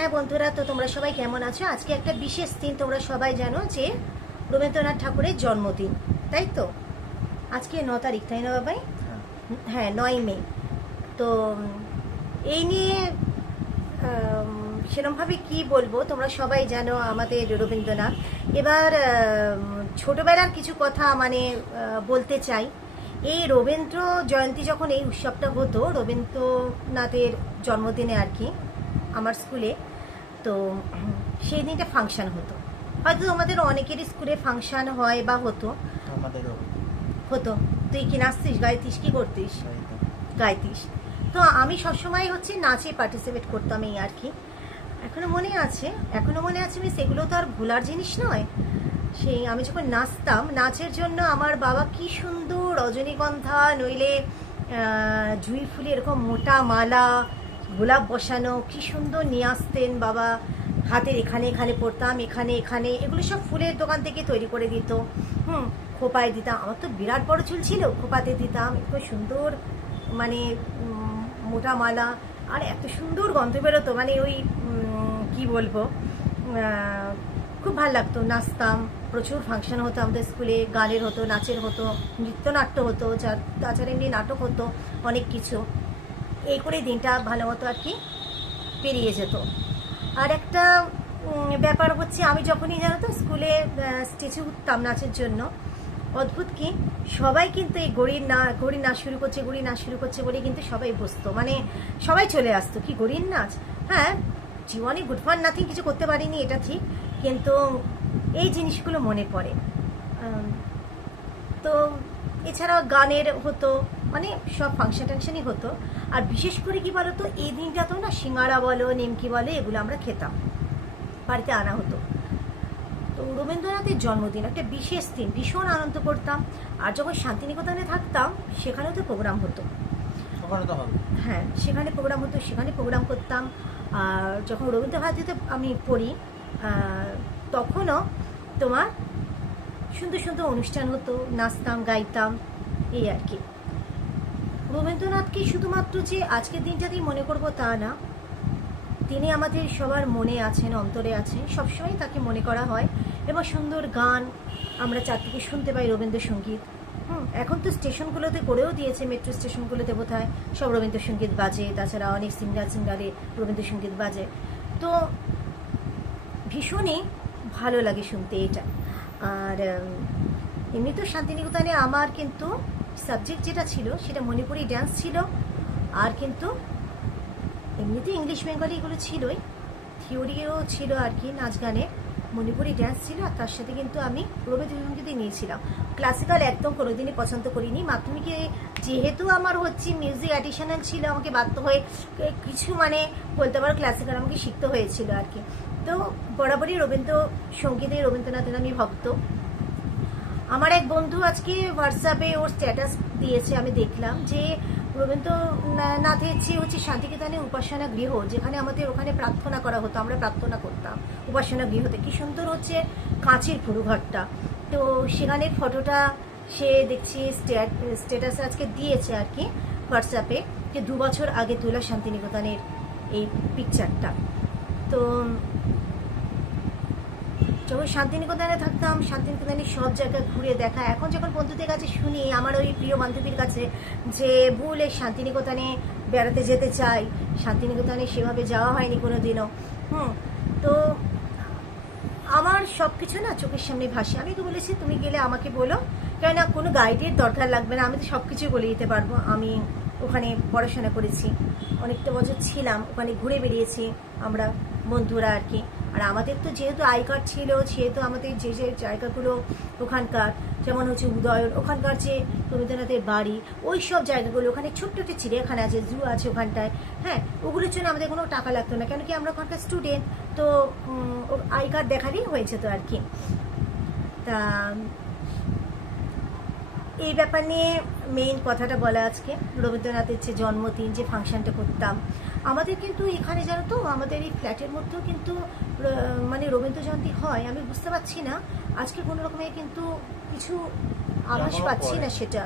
হ্যাঁ বন্ধুরা, তো তোমরা সবাই কেমন আছো? আজকে একটা বিশেষ দিন, তোমরা সবাই জানো যে রবীন্দ্রনাথ ঠাকুরের জন্মদিন, তাই তো? আজকে 9 তারিখ, তাই না বাবাই? হ্যাঁ, 9 মে। তো এই নিয়ে সেরমভাবে কি বলবো, তোমরা সবাই জানো আমাদের রবীন্দ্রনাথ। এবার ছোটবেলার কিছু কথা বলতে চাই। এই রবীন্দ্র জয়ন্তী যখন এই উৎসবটা হতো, রবীন্দ্রনাথের জন্মদিনে আর কি, আমার স্কুলে, তো সেই দিনটা ফাংশন হতো। হয়তো তোমাদের অনেকেরই স্কুলে ফাংশন হয় বা হতো। আমাদেরও হতো। তুই কি নাচতিস, গাইতিস, কি করতিস? গাইতিস। তো আমি সবসময় নাচে পার্টিসিপেট করতাম, এই আর কি। এখনো মনে আছে মিস, এগুলো তো আর ভোলার জিনিস নয়। সেই আমি যখন নাচতাম, নাচের জন্য আমার বাবা কি সুন্দর রজনীগন্ধা নইলে জুঁই ফুলে এরকম মোটা মালা, গোলাপ বসানো কি সুন্দর নিয়ে আসতেন বাবা। হাতের এখানে এখানে পড়তাম, এখানে এখানে, এগুলো সব ফুলের দোকান থেকে তৈরি করে দিত। খোপায় দিতাম। আমার তো বিরাট বড় চুল ছিল, খোপাতে দিতাম। এত সুন্দর মোটা মালা, আর এত সুন্দর গন্ধ বেরোতো, ওই কি বলবো, খুব ভালো লাগতো। নাচতাম, প্রচুর ফাংশন হতো আমাদের স্কুলে, গানের হতো, নাচের হতো, নৃত্যনাট্য হতো, তাছাড়া এমনি নাটক হতো, অনেক কিছু। এই করে দিনটা ভালো মতো আর কি পেরিয়ে যেত। আর একটা ব্যাপার হচ্ছে, আমি যখনই জানো তো স্কুলে স্টেজে উঠতাম নাচের জন্য, অদ্ভুত কি সবাই কিন্তু এই গড়ির নাচ শুরু করছে বলে কিন্তু সবাই বসতো, সবাই চলে আসতো। কি গড়ির নাচ! হ্যাঁ, জীবনে গুড ফর নাথিং কিছু করতে পারিনি, এটা ঠিক, কিন্তু এই জিনিসগুলো মনে পড়ে। তো এছাড়াও গানের হতো, সব ফাংশন টাংশনই হতো। আর বিশেষ করে কি বলতো, এই দিনটা তো না, সিঙ্গারা বলো, নিমকি বলো, এগুলো আমরা খেতাম, বাড়িতে আনা হতো। তো রবীন্দ্রনাথের জন্মদিন একটা বিশেষ দিন, ভীষণ আনন্দ করতাম। আর যখন শান্তিনিকেতনে থাকতাম, সেখানেও তো প্রোগ্রাম হতো। হ্যাঁ, সেখানে প্রোগ্রাম করতাম। আর যখন রবীন্দ্রভারতীতে আমি পড়ি, তখনও তোমার সুন্দর সুন্দর অনুষ্ঠান হতো, নাচতাম, গাইতাম, এই আর কি। রবীন্দ্রনাথকে শুধুমাত্র যে আজকের দিনটাতেই মনে করব তা না, তিনি আমাদের সবার মনে আছেন, অন্তরে আছেন, সবসময় তাকে মনে করা হয়। এবং সুন্দর গান আমরা চারদিকে শুনতে পাই, রবীন্দ্রসঙ্গীত। এখন তো স্টেশনগুলোতে করেও দিয়েছে, মেট্রো স্টেশনগুলোতে বোধহয় সব রবীন্দ্রসঙ্গীত বাজে, তাছাড়া অনেক সিঙ্গারে রবীন্দ্রসঙ্গীত বাজে। তো ভীষণই ভালো লাগে শুনতে এটা। আর এমনি তো শান্তিনিকেতনে আমার কিন্তু সাবজেক্ট যেটা ছিল, সেটা মণিপুরি ড্যান্স ছিল। আর কিন্তু এমনিতে ইংলিশ বেঙ্গলি এগুলো ছিলই, থিওরিও ছিল আর কি, নাচ গানে মণিপুরি ড্যান্স ছিল। আর তার সাথে কিন্তু আমি রবীন্দ্রসঙ্গীতই নিয়েছিলাম। ক্লাসিক্যাল একদম কোনোদিনই পছন্দ করিনি। মাধ্যমিকে যেহেতু আমার মিউজিক অ্যাডিশনাল ছিল, আমাকে বাধ্য হয়ে কিছু বলতে পারো ক্লাসিক্যাল আমাকে শিখতে হয়েছিল আর কি। তো বরাবরই রবীন্দ্রসঙ্গীতে, রবীন্দ্রনাথের আমি ভক্ত। আমার এক বন্ধু আজকে হোয়াটসঅ্যাপে ওর স্ট্যাটাস দিয়েছে, আমি দেখলাম যে রবীন্দ্রনাথের যে শান্তিনিকেতনে উপাসনা গৃহ, যেখানে আমাদের ওখানে প্রার্থনা করা হতো, আমরা প্রার্থনা করতাম উপাসনা গৃহতে। কি সুন্দর কাঁচের পুরো ঘরটা। তো সেখানের ফটোটা সে দেখছি স্ট্যাটাসে আজকে দিয়েছে আর কি হোয়াটসঅ্যাপে, যে 2 বছর আগে তোলা শান্তিনিকেতনের এই পিকচারটা। তো যখন শান্তিনিকেতনে থাকতাম, শান্তিনিকেতনের সব জায়গা ঘুরে দেখা। এখন যখন বন্ধুদের কাছে শুনি, আমার ওই প্রিয় বান্ধবীর কাছে, যে ভুলে শান্তিনিকেতনে বেড়াতে যেতে চাই, শান্তিনিকেতনে সেভাবে যাওয়া হয়নি কোনো দিনও। তো আমার সব কিছু না চোখের সামনে ভাসে। আমি তো বলেছি, তুমি গেলে আমাকে বলো, কেননা কোনো গাইডের দরকার লাগবে না, আমি তো সব কিছুই বলে দিতে পারবো। আমি ওখানে পড়াশোনা করেছি, অনেকটা বছর ছিলাম ওখানে, ঘুরে বেরিয়েছি আমরা বন্ধুরা আর কি। আর আমাদের তো যেহেতু আই কার্ড ছিল, সেহেতু আমাদের যে যে জায়গাগুলো ওখানকার, যেমন উদয়ন, ওখানকার যে রবীন্দ্রনাথের বাড়ি, ওই সব জায়গাগুলো, ওখানে ছোট্ট একটা চিড়িয়াখানা আছে, জু আছে ওখানটায়। হ্যাঁ, ওগুলোর জন্য আমাদের কোনো টাকা লাগতো না, কেন কি আমরা ওখানকার স্টুডেন্ট। তো আই কার্ড দেখালেই হয়েছে তো আর কি। তা এই ব্যাপার নিয়ে মেইন কথাটা বলা আজকে, রবীন্দ্রনাথের যে জন্মদিন, যে ফাংশনটা করতাম আমাদের কিন্তু এখানে, জানো তো, আমাদের এই ফ্ল্যাটের মধ্যেও কিন্তু রবীন্দ্র জয়ন্তী হয়। আমি বুঝতে পারছি না আজকে কোনো রকমের কিন্তু কিছু আভাস পাচ্ছি না সেটা।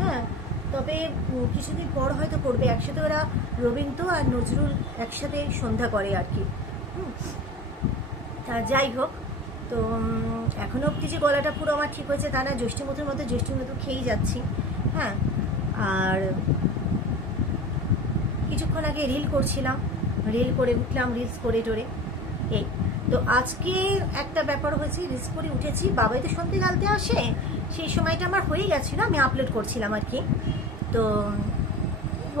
হ্যাঁ, তবে কিছুদিন পর হয়তো করবে একসাথে, ওরা রবীন্দ্র আর নজরুল একসাথে সন্ধ্যা করে আর কি। তা যাই হোক, তো এখনও অবধি যে গলাটা পুরো আমার ঠিক হয়েছে তা না, জ্যৈষ্ঠীমতুর মতো জ্যৈষ্ঠীমতু খেয়েই যাচ্ছি। হ্যাঁ, আর কিছুক্ষণ আগে রিল করছিলাম, রিল করে উঠলাম, রিলস করে টোরে এই। তো আজকে একটা ব্যাপার হয়েছে, রিলস করে উঠেছি, বাবাই তো সন্ধে গালতে আসে, সেই সময়টা আমার হয়ে গেছিলো, আমি আপলোড করছিলাম আর কি। তো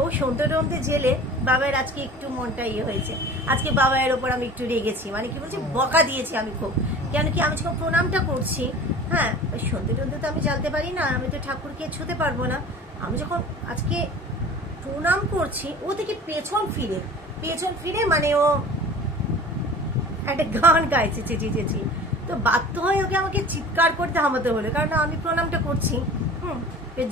ও সন্ধ্যে টন্ধে জেলে বাবার আজকে একটু মনটা ইয়ে হয়েছে, আজকে বাবার ওপর আমি একটু রেগেছি, মানে কি বলছি, বকা দিয়েছি আমি খুব। কেন কি, আমি যখন প্রণামটা করছি, হ্যাঁ সন্ধ্যে টন্ধে তো আমি জ্বালতে পারি না, আমি তো ঠাকুরকে ছুতে পারবো না। আমি যখন আজকে প্রণাম করছি, ও থেকে পেছন ফিরে মানে ও একটা গান গাইছে চেঁচিয়ে চেঁচিয়ে। তো বাধ্য হয়ে ওকে আমাকে চিৎকার করে থামাতে হলো, কারণ আমি প্রণামটা করছি।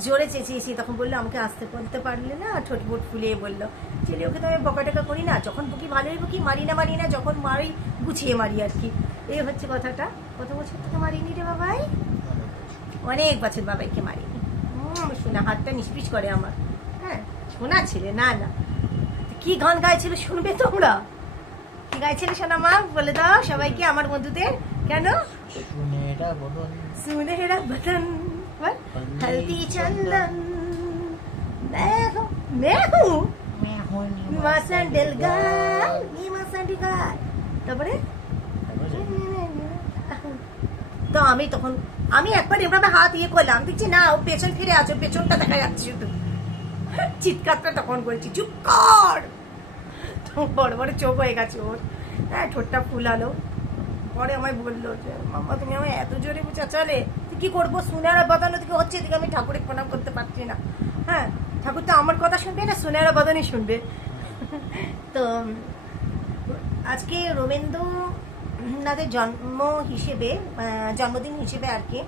জোরে চেঁচিয়েছি, তখন বললো আমাকে আসতে বলতে পারলে না, ঠোঁট বোট ফুলিয়ে বললো, ছেলে ওকে তো আমি বকা টকা করি না, যখন বকি ভালোই বকি, মারি না, যখন মারি গুছিয়ে মারি আর কি। এই হচ্ছে কথাটা। কত বছর থেকে মারিনি রে বাবাই? অনেক বছর বাবাইকে মারিনি। শোনা হাতটা নিষ্পিস করে আমার। হ্যাঁ, শোনা ছেলে, না না কি গান গাইছিল শুনবে তোমরা? কি গাইছিলে শোনা মা, বলে দাও সবাইকে, আমার বন্ধুদের। কেন? সুনেহরা বদন हल्दी चंदन मैं हूँ তারপরে তো আমি তখন একবার এভাবে হাত ইয়ে করলাম, দেখছি না ও পেছন ফিরে আছে, পেছনটা দেখা যাচ্ছে শুধু। চিৎকারটা তখন বলছি চুপ কর, বড় বড় চোখ হয়ে গেছে ওর, হ্যাঁ ঠোঁটটা ফুলালো। পরে আমায় বললো যে মাম্মা তুমি আমায় এত জোরে চেঁচালে, কি করবো, সুনেরা বাদানো থেকে হচ্ছে, এদিকে আমি ঠাকুরের প্রণাম করতে পারছি না। হ্যাঁ, ঠাকুর তো আমার কথা শুনবে না, সুনেরা বাদানই শুনবে। তো আজকে রবীন্দ্রনাথের জন্মদিন হিসেবে আর কি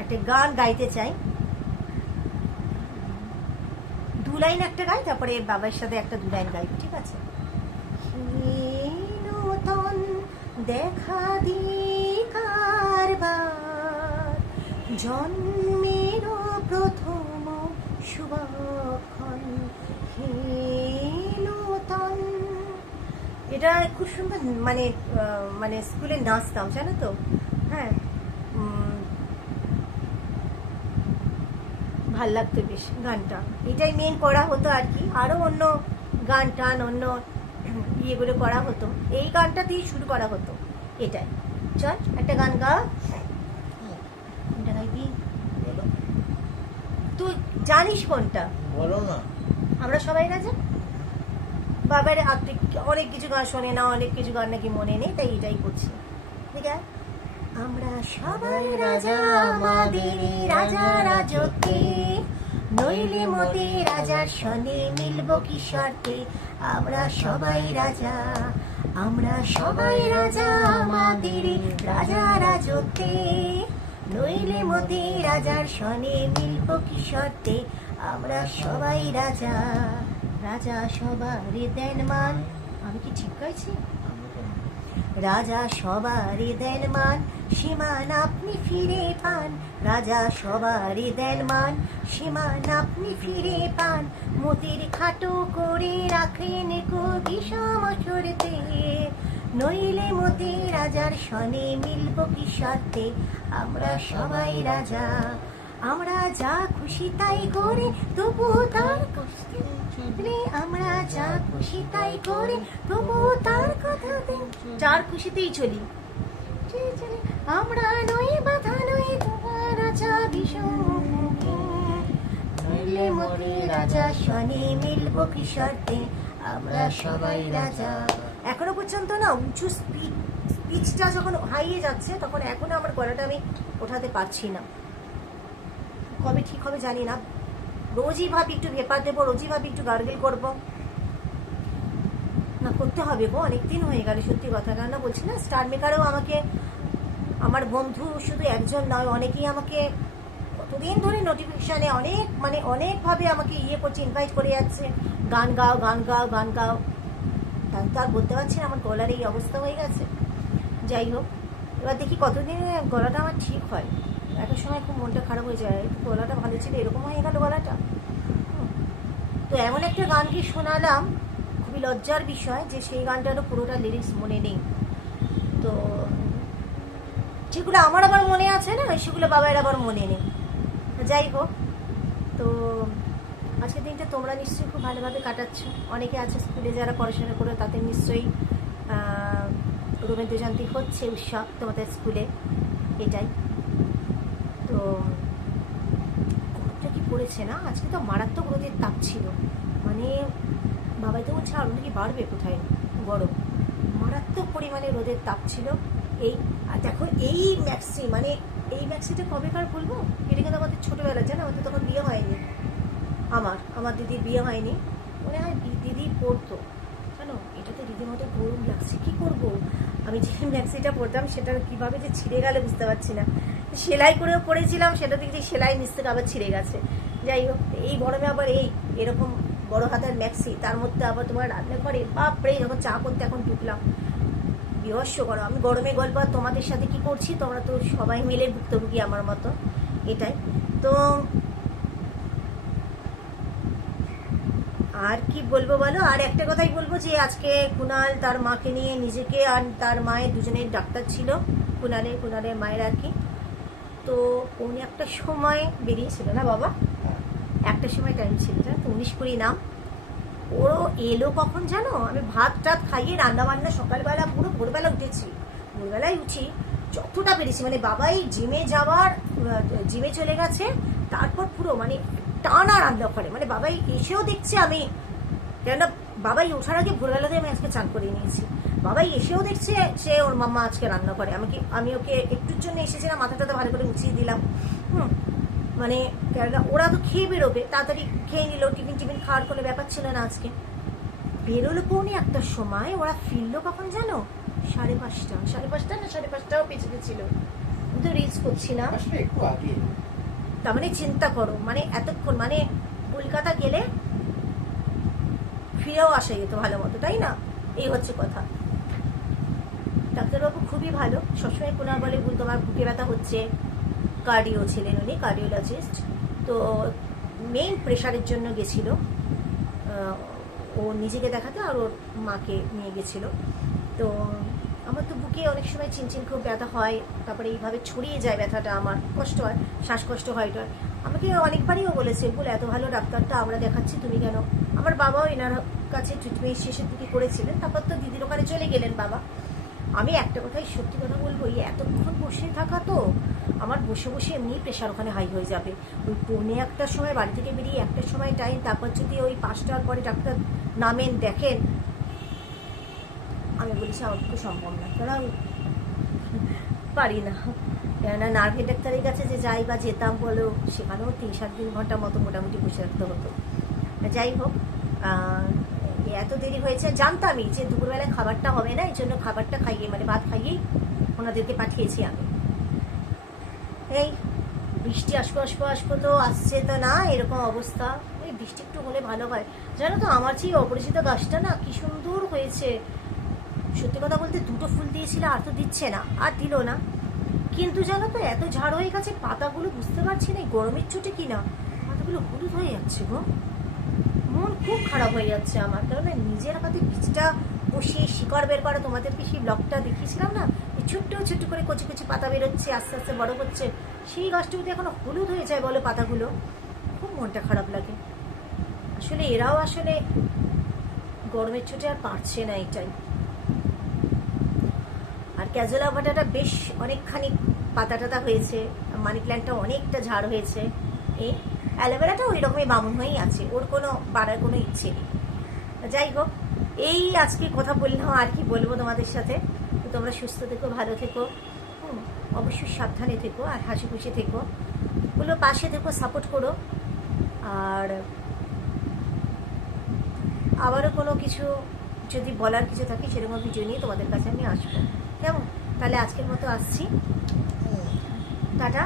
একটা গান গাইতে চাই। 2 লাইন একটা গাই, তারপরে বাবার সাথে একটা 2 লাইন গাই, ঠিক আছে? দেখা দিকারবার জন্মের প্রথম শুভক্ষণ, নূতন। এটা খুব সুন্দর, মানে স্কুলে নাচতাম, জানো তো? হ্যাঁ, ভাল লাগতো বেশ গানটা, এটাই মেন করা হতো আর কি। আরো অন্য গান টান, অন্য ইয়েগুলো করা হতো, এই গানটা দিয়ে শুরু করা হতো, এটাই। চল একটা গান গা, গাইবি? তুই জানিস কোনটা? বলো না। আমরা সবাই রাজা, বাবার অনেক কিছু গান শোনে না, অনেক কিছু গান নাকি মনে নেই, তাই এটাই করছি, ঠিক আছে? আমরা সবাই রাজা, আমাদের রাজা রাজত্বে, নইলে মতে রাজার সনে মিলব কি শর্তে। আমরা সবাই রাজা, আমাদের রাজা রাজত্বে, নইলে মতে রাজার সনে মিলব কি শর্তে। আমরা সবাই রাজা, সবারই দেন মান। আমি কি ঠিক গাইছি? রাজা সবারই দেন মান, সীমান আপনি ফিরে পান। রাজা সবারই দেন মান, সীমান আপনি ফিরে পান। মতির খাটো করে রাখেন বিষম চড়তে, নইলে মতি রাজার সনে মিলব কি শর্তে। আমরা সবাই রাজা, আমরা যা খুশি তাই করে, তবু তার আমরা যা খুশি তাই করে, তবু তার কথা যার খুশিতেই চলি। আমরা নই বাধা নই, তোমার রাজা ভীষণ, নইলে মতি রাজা সনে মিলব কি শর্তে। আমরা সবাই রাজা। এখনো পর্যন্ত না উঁচু স্পিচটা যখন হাইয়ে যাচ্ছে, তখন এখনো আমার গলাটা আমি ওঠাতে পারছি না, কবে ঠিক হবে জানি না। রোজই ভাবি একটু ভেপার দেবো, রোজই ভাবি একটু গার্গেল করবো, না করতে হবে গো, অনেকদিন হয়ে গেল সত্যি কথা। কেন বলছি না, স্টার মেকারও আমাকে, আমার বন্ধু শুধু একজন নয়, অনেকেই আমাকে কতদিন ধরে নোটিফিকেশানে অনেকভাবে আমাকে ইয়ে করছে, ইনভাইট করে যাচ্ছে, গান গাও গান গাও গান গাও। তা আর বলতে পারছি না, আমার গলার এই অবস্থা হয়ে গেছে। যাই হোক, এবার দেখি কতদিনে গলাটা আমার ঠিক হয়। একটা সময় খুব মনটা খারাপ হয়ে যায়, গলাটা ভালো ছিল, এরকম হয়ে গেল গলাটা। তো এমন একটা গান কি শোনালাম, খুবই খুবই লজ্জার বিষয় যে সেই গানটারও পুরোটা লিরিক্স মনে নেই। তো যেগুলো আমার আবার মনে আছে না, সেগুলো বাবার আবার মনে নেই। যাই হোক, তো আজকের দিনটা তোমরা নিশ্চয়ই খুব ভালোভাবে কাটাচ্ছ। অনেকে আছে স্কুলে যারা পড়াশোনা করে, তাদের নিশ্চয়ই রবীন্দ্র জয়ন্তী হচ্ছে, উৎসব তোমাদের স্কুলে, এটাই। তো গরমটা কি পড়েছে না আজকে, তো মারাত্মক রোদের তাপ ছিল। মানে বাবাই তো বলছে আরও নাকি বাড়বে কোথায় গরম, মারাত্মক পরিমাণে রোদের তাপ ছিল। এই আর দেখো এই ম্যাক্সি, মানে এই ম্যাক্সিটা কবেকার বলবো, এটা কিন্তু আমাদের ছোটোবেলা, জানো, আমাদের তখন বিয়ে হয়নি। আমার দিদির বিয়ে হয়নি, মনে হয় দিদি পড়তো, জানো। এটা তো রীতিমতো গরম লাগছে, কী করবো। আমি যে ম্যাক্সিটা পরতাম সেটা কীভাবে যে ছিঁড়ে গেলে বুঝতে পারছি না। সেলাই করেও পরেছিলাম, সেটা দেখছি সেলাই নিচ থেকে আবার ছিঁড়ে গেছে। যাই হোক, এই গরমে আবার এরকম বড় হাতের ম্যাক্সি, তার মধ্যে আবার তোমার রান্নাঘরে, বাপরে, যখন চা করতে এখন ঢুকলাম, বিভৎস গরম। আমি গরমে গল্প আর তোমাদের সাথে কি করছি, তোমরা তো সবাই মিলে ভুক্তভোগী আমার মতো, এটাই। তো আর কি বলবো বলো, আর একটা কথাই বলবো যে আজকে কুণাল তার মাকে নিয়ে, নিজেকে আর তার মায়ের দুজনের ডাক্তার ছিল, কুণালের মায়ের আর কি। তো উনি একটা সময় বেরিয়েছিল না বাবা, একটা সময় টাইম ছিল, জানো তো, 19-20 নাম। ও এলো কখন জানো, আমি ভাত টাত খাইয়ে রান্না বান্না সকালবেলা, পুরো ভোরবেলা উঠেছি, ভোরবেলায় উঠি যতটা পেরেছি, মানে বাবাই জিমে চলে গেছে, তারপর পুরো মানে টানা রান্না করে, মানে বাবাই এসেও দেখছে আমি, কেননা বাবাই ওঠার আগে ভোরবেলাতে আমি আজকে চান করে নিয়েছি, বাবাই এসেও দেখছে সে ওর মাম্মা আজকে রান্না করে। আমি ওকে একটুর জন্য এসেছিলাম, মাথাটাতে ভালো করে উঁচিয়ে দিলাম, মানে কেননা ওরা তো খেয়ে বেরোবে, তাড়াতাড়ি খেয়ে নিল, টিফিন খাওয়ার কোনো ব্যাপার ছিল না আজকে। বেরোলো 1:15-1টার সময়, ওরা ফিরলো কখন জানো, 5:30 না 5:30টাও পেছনে ছিল, কিন্তু রিলস করছি না একটু আগে। তার মানে চিন্তা করো, মানে এতক্ষণ, মানে কলকাতা গেলে ফিরেও আসা যেত ভালো মতো, তাই না? এই হচ্ছে কথা। ডাক্তারবাবু খুবই ভালো, সবসময় কোনো বলে তোমার বুকে ব্যথা হচ্ছে, কার্ডিও ছিলেন উনি, কার্ডিওলজিস্ট। তো মেইন প্রেশারের জন্য গেছিল ও নিজেকে দেখাতে, আর ওর মাকে নিয়ে গেছিল। তো আমার তো বুকে অনেক সময় চিনচিন খুব ব্যথা হয়, তারপরে এইভাবে ছড়িয়ে যায় ব্যথাটা, আমার কষ্ট হয়, শ্বাসকষ্ট হয়। আমাকে অনেকবারইও বলেছে, বলে এত ভালো ডাক্তারটা আমরা দেখাচ্ছি, তুমি কেন। আমার বাবাও এনার কাছে ট্রিটমেন্ট শেষের দিকে করেছিলেন, তারপর তো দিদির ওখানে চলে গেলেন বাবা। আমি একটা কথাই সত্যি কথা বলবো, এই এতক্ষণ বসে থাকা, তো আমার বসে বসে এমনি প্রেশার ওখানে হাই হয়ে যাবে। ওই 1:15-1টার সময় বাড়ি থেকে বেরিয়ে 1টার সময় টাইম, তারপর যদি ওই 5টার পরে ডাক্তার নামেন দেখেন, আমি বলেছি আমার পক্ষে সম্ভব না, কারণ আমি পারি না। কেননা নার্ভের ডাক্তারের কাছে যে যাই বা যেতাম বলো, সেখানেও 3-7 ঘন্টা মতো মোটামুটি বসে রাখতে হতো। যাই হোক, এত দেরি হয়েছে, জানতামই যে দুপুরবেলায় খাবারটা হবে না, এই জন্য খাবারটা খাইয়ে, মানে ভাত খাইয়েই ওনাদেরকে পাঠিয়েছি আমি। এই বৃষ্টি আসবো তো আসছে তো না, এরকম অবস্থা। এই বৃষ্টি একটু হলে ভালো হয়, জানো তো। আমার সেই অপরিচিত গাছটা না কি সুন্দর হয়েছে, সত্যি কথা বলতে 2টো ফুল দিয়েছিল, আর তো দিচ্ছে না, আর দিল না। কিন্তু জানো তো, এত ঝাড় হয়ে গেছে পাতাগুলো, বুঝতে পারছি না এই গরমের চোটে কিনা পাতাগুলো হলুদ হয়ে যাচ্ছে গো। মন খুব খারাপ হয়ে যাচ্ছে আমার, কারণ নিজের হাতে বীজটা বসিয়ে শিকড় বের করা, তোমাদেরকে সেই ব্লগটা দেখিয়েছিলাম না, ছোট্ট ছোট্ট করে কচি কচি পাতা বেরোচ্ছে, আস্তে আস্তে বড় হচ্ছে, সেই গাছটা যদি এখনো হলুদ হয়ে যায় বলো পাতাগুলো, খুব মনটা খারাপ লাগে। আসলে এরাও আসলে গরমের চোটে আর পারছে না, এটাই। আর ক্যাজুলা ভাটাটা বেশ অনেকখানি পাতা টাতা হয়েছে, মানি প্ল্যান্টটা অনেকটা ঝাড় হয়েছে, এই অ্যালোভেরাটা ওই রকমই বামুন হয়েই আছে, ওর কোনো বাড়ার কোনো ইচ্ছে নেই। যাই হোক, এই আজকে কথা বললাম, আর কি বলবো তোমাদের সাথে। তো তোমরা সুস্থ থেকো, ভালো থেকো, অবশ্যই সাবধানে থেকো, আর হাসি খুশি থেকো, বলো পাশে থেকো, সাপোর্ট করো। আর আবারও কোনো কিছু যদি বলার কিছু থাকে, সেরকম ভিডিও নিয়ে তোমাদের কাছে আমি আসবো, কেমন? তাহলে আজকের মতো আসছি, টাটা।